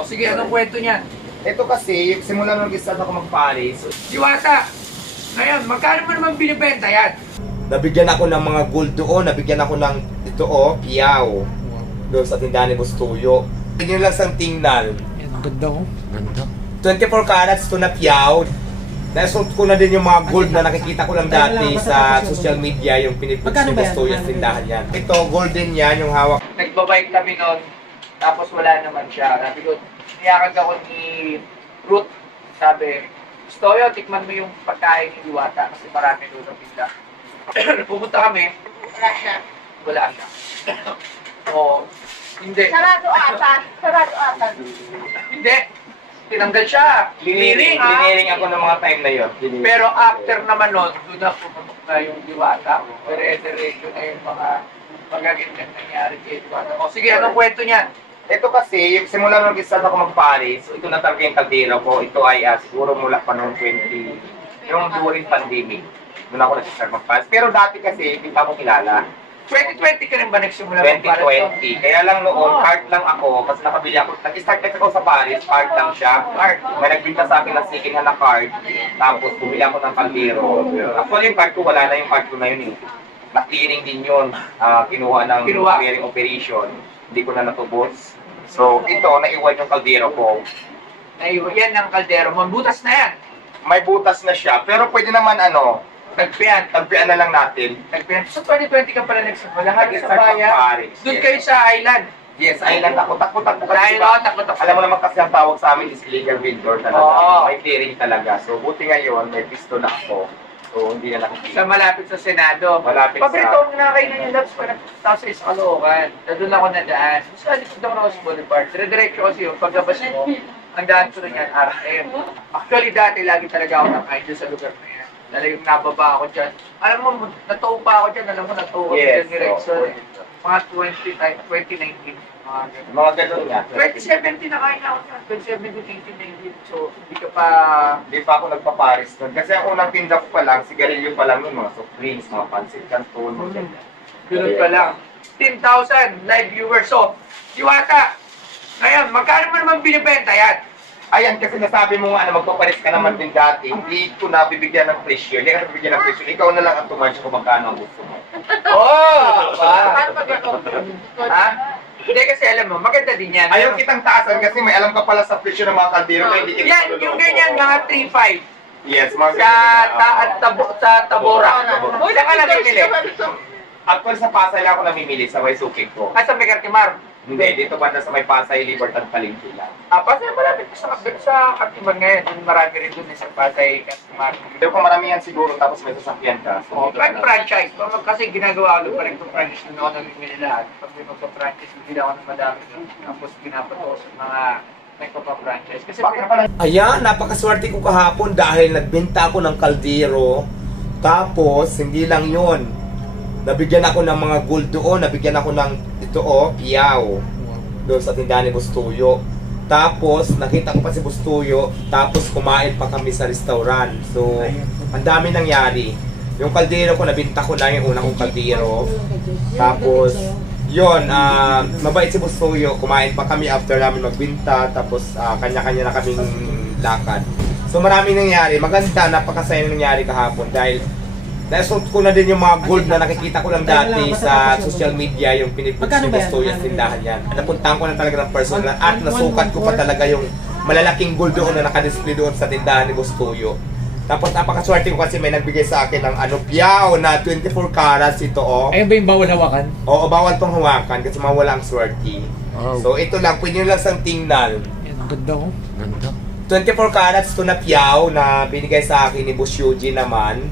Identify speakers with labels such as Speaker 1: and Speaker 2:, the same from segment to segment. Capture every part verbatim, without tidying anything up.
Speaker 1: sige, anong kwento niyan?
Speaker 2: Ito kasi, yung simula nung nag-start ako mag-Paris,
Speaker 1: Diwata, ngayon, magkano mo naman binibenta yan?
Speaker 2: nabigyan ako ng mga gold doon, nabigyan ako ng ito oh, piyaw. Doon sa tindahan ni Bustuyo. Yun lang sang tingnan.
Speaker 3: Yan, ang ganda ko. Ganda.
Speaker 2: twenty-four carats to na piyaw. Nasult ko na din yung mga gold na nakikita ko lang dati sa social media, yung pinipost ni Bustuyo sa tindahan yan. Ito, golden yan, yung hawak.
Speaker 1: Nagbabike kami noon, tapos wala naman siya. Sabi ko, niyakag ako ni Ruth. Sabi, Bustoyo, tikman mo yung pagkain ni Diwata kasi marami doon na pinda. Pumunta kami.
Speaker 4: Wala siya.
Speaker 1: Wala siya. Oo. Hindi.
Speaker 4: Sarado ata. Sarado ata.
Speaker 1: Hindi. Tinanggal siya.
Speaker 2: Liniring,
Speaker 1: ah.
Speaker 2: liniring ako ng mga time na yun. Liniring.
Speaker 1: Pero after naman nun, doon na pumunok na yung Diwata. Pero ederation na yung mga magagandang nangyari kay Diwata. O sige, anong kwento niyan?
Speaker 2: Ito kasi, yung simula nung nag-start ako mag-Paris, ito na talaga yung kaldero ko. Ito ay uh, siguro mula pa noong twenty, yung during pandemic. Doon ako nag-start mag-Paris. Pero dati kasi, hindi pa ako kilala.
Speaker 1: twenty twenty ka rin ba nagsimula
Speaker 2: twenty
Speaker 1: mag-Paris?
Speaker 2: twenty. Kaya lang noon,
Speaker 1: Oh.
Speaker 2: cart lang ako. Kasi nakabili ako. Nag-start kasi ako sa Paris, cart lang siya. Cart. May nagbinta sa akin ng second hand na cart. Tapos bumili ako ng kaldero. Actually, yung cart ko, wala na yung cart ko na yun eh. Na-clearing din yun. Ah, kinuha ng
Speaker 1: Kinuha.
Speaker 2: clearing operation. Hindi ko na natubos. So, ito, naiwan yung kaldero ko.
Speaker 1: Naiwan yan ng kaldero mo. Butas na yan.
Speaker 2: May butas na siya. Pero pwede naman ano,
Speaker 1: Tagpian.
Speaker 2: tagpian na lang natin.
Speaker 1: Tagpian. So twenty twenty ka pala nagsimula. Halos sa
Speaker 2: Nag-start
Speaker 1: bayan.
Speaker 2: mag-Paris,
Speaker 1: Doon
Speaker 2: yes.
Speaker 1: kayo sa island.
Speaker 2: Yes, island ako. Takbo-takbo kasi.
Speaker 1: Dahil
Speaker 2: diba?
Speaker 1: ako, takot ako.
Speaker 2: Alam mo naman kasi ang tawag sa amin is legal vendor talaga.
Speaker 1: Oo.
Speaker 2: May clearing talaga. So, buti ngayon, may pisto na ako. So, hindi na
Speaker 1: Sa
Speaker 2: nakikita.
Speaker 1: malapit sa Senado.
Speaker 2: Malapit
Speaker 1: Paborito
Speaker 2: sa-
Speaker 1: ang nakakainan yung labs pa nagpunta sa Iskaloocan. Na doon ako nadaan. Sa likod ako ng Boulevard. Dire-diretso kasi yung paglabas mo, ang daan ko na yan, R M. Actually, dati lagi talaga ako nakain dyan sa lugar na yan. Talagang nababa ako dyan. Alam mo, natuwa pa ako dyan. Alam mo, natuwa ako
Speaker 2: Yes,
Speaker 1: dyan ni Rexon.
Speaker 2: oo.
Speaker 1: eh. Mga twenty, twenty nineteen. Mga ganun.
Speaker 2: Mga ganun nga.
Speaker 1: twenty seventeen nakain ako dyan. twenty seventeen, eighteen, nineteen. So, hindi ka pa...
Speaker 2: Hindi pa ako nagpa-Paris nun. Kasi ang unang tinda ko pa lang, sigarilyo pa lang yun, mga soft drinks, mga pancit canton, mga ganyan.
Speaker 1: Ganun pa lang. fifteen thousand live viewers. So, Diwata, ngayon, magkano mo naman binibenta yan?
Speaker 2: Ayan, kasi nasabi mo nga na magpaparis ka naman din dati, hindi ko na bibigyan ng presyo. Hindi ka na bibigyan ng presyo. Ikaw na lang ang tumansya kung magkano ang gusto mo.
Speaker 1: Oh!
Speaker 4: Paano pag ako?
Speaker 1: Ha? Hindi kasi alam mo, maganda din yan.
Speaker 2: Ayaw kitang taasan kasi may alam ka pala sa presyo ng mga kaldero na hindi kita
Speaker 1: Yan, yung ganyan, mga three five.
Speaker 2: Yes, mga
Speaker 1: Sa, ta, at tabo, sa Tabora.
Speaker 4: Uy,
Speaker 1: Saan ka namimili?
Speaker 2: Actually, sa Pasay lang ako namimili, sa may sukig ko.
Speaker 1: Ah, sa Megartimar.
Speaker 2: Hindi, dito banda sa may Pasay, Libertad, Palengke lang.
Speaker 1: Ah, Pasay, malapit ka sa, sa Katiman ngayon. Yung marami rin dun eh, sa Pasay, Katimar.
Speaker 2: Pero kung maramihan siguro, tapos may sasakyan ka.
Speaker 1: Oh,
Speaker 2: dito
Speaker 1: pag
Speaker 2: ka na.
Speaker 1: franchise, pag kasi ginagawa ko pa rin itong franchise na ako namimili lahat. Pag may magpa-franchise, hindi ako ng madami doon. Tapos pinapato sa mga nagpapa-franchise. Kasi
Speaker 2: Bakit pala? Ayan, napakaswerte ko kahapon dahil nagbenta ako ng kaldero. Tapos, hindi lang yon. Nabigyan ako ng mga gold doon, nabigyan ako ng ito oh, piyaw. Doon sa tindahan ni Bustuyo. Tapos, nakita ko pa si Bustuyo, tapos kumain pa kami sa restaurant. So, ang dami nangyari. Yung kaldero ko, nabinta ko na yung unang kong kaldero. Tapos, yon, ah mabait si Bustuyo, kumain pa kami after namin magbinta, tapos ah, kanya-kanya na kaming lakad. So maraming nangyari, maganda, napakasaya na nangyari kahapon dahil nasult ko na din yung mga gold na nakikita ko lang dati sa social media, yung pinipost ni Bustuyo sa tindahan yan. Napuntahan ko na talaga ng personal at nasukat ko pa talaga yung malalaking gold doon na nakadisplay doon sa tindahan ni Bustuyo. Tapos napakaswerte ko kasi may nagbigay sa akin ng ano, piyaw na twenty-four carats ito oh.
Speaker 3: Ayun ba yung bawal hawakan?
Speaker 2: Oo, bawal tong hawakan kasi mawala ang swerte.
Speaker 3: Wow.
Speaker 2: So ito lang, pwede nyo lang sang tingnan.
Speaker 3: Yan, ang ganda ko. Ganda.
Speaker 2: twenty-four carats to na piyaw na binigay sa akin ni Boss Yuji naman.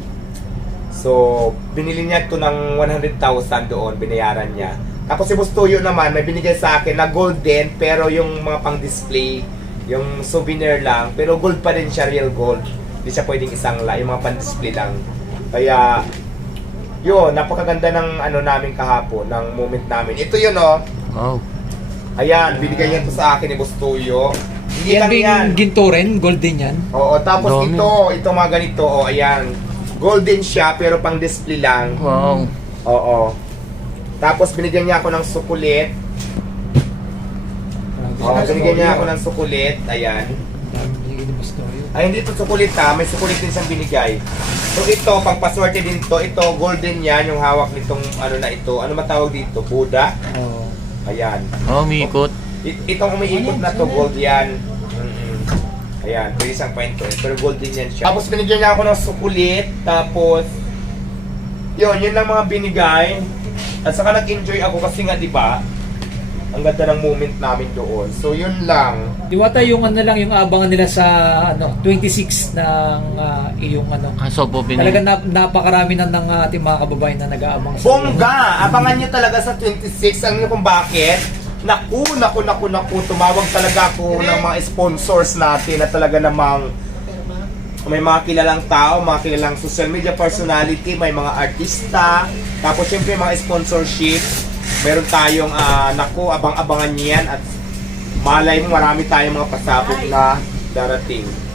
Speaker 2: So, binili niya ito ng one hundred thousand doon, binayaran niya. Tapos si Boss Tuyo naman, may binigay sa akin na golden, pero yung mga pang display, yung souvenir lang, pero gold pa rin siya, real gold. Hindi siya pwedeng isang la, yung mga pang display lang. Kaya, yun, napakaganda ng ano namin kahapon, ng moment namin. Ito yun oh.
Speaker 3: Wow.
Speaker 2: Ayan, binigay niya ito sa akin ni Boss Tuyo. Hindi
Speaker 3: Yan
Speaker 2: lang
Speaker 3: ba
Speaker 2: yan.
Speaker 3: yung ginto rin? Golden yan?
Speaker 2: Oo, tapos
Speaker 3: Dami.
Speaker 2: ito, ito mga ganito, oh, ayan. Golden siya, pero pang display lang.
Speaker 3: Wow.
Speaker 2: Oo. Tapos binigyan niya ako ng sukulit. Oh, binigyan niya ako ng sukulit. Ayan.
Speaker 3: Dami binigay ni Pastorio.
Speaker 2: Ay, hindi ito sukulit ha. May sukulit din siyang binigay. So ito, pang paswerte din to. Ito, golden yan. Yung hawak nitong ano na ito. Ano matawag dito? Buddha?
Speaker 3: Oo.
Speaker 2: Ayan.
Speaker 5: Oh, umiikot.
Speaker 2: I- itong umiikot na to, gold yan. Mm-mm. Ayan, pwede siyang kwento. Pero gold din yan siya. Tapos binigyan niya ako ng sukulit. Tapos, yun, yun lang mga binigay. At saka nag-enjoy ako kasi nga, di ba? Ang ganda ng moment namin doon. So, yun lang.
Speaker 3: Diwata yung ano lang yung abangan nila sa ano twenty-six ng ah, iyong ano.
Speaker 5: Ah, so po
Speaker 3: Talaga
Speaker 5: pinag...
Speaker 3: na, napakarami na ng ating mga kababayan na nag-aabang sa
Speaker 2: Bongga! Abangan niyo talaga sa twenty-six. Alam niyo kung bakit? Naku, naku, naku, naku. Tumawag talaga ako ng mga sponsors natin na talaga namang may mga kilalang tao, mga kilalang social media personality, may mga artista, tapos syempre mga sponsorship. Meron tayong, ah, naku, abang-abangan niyan at malay mo marami tayong mga pasabog na darating.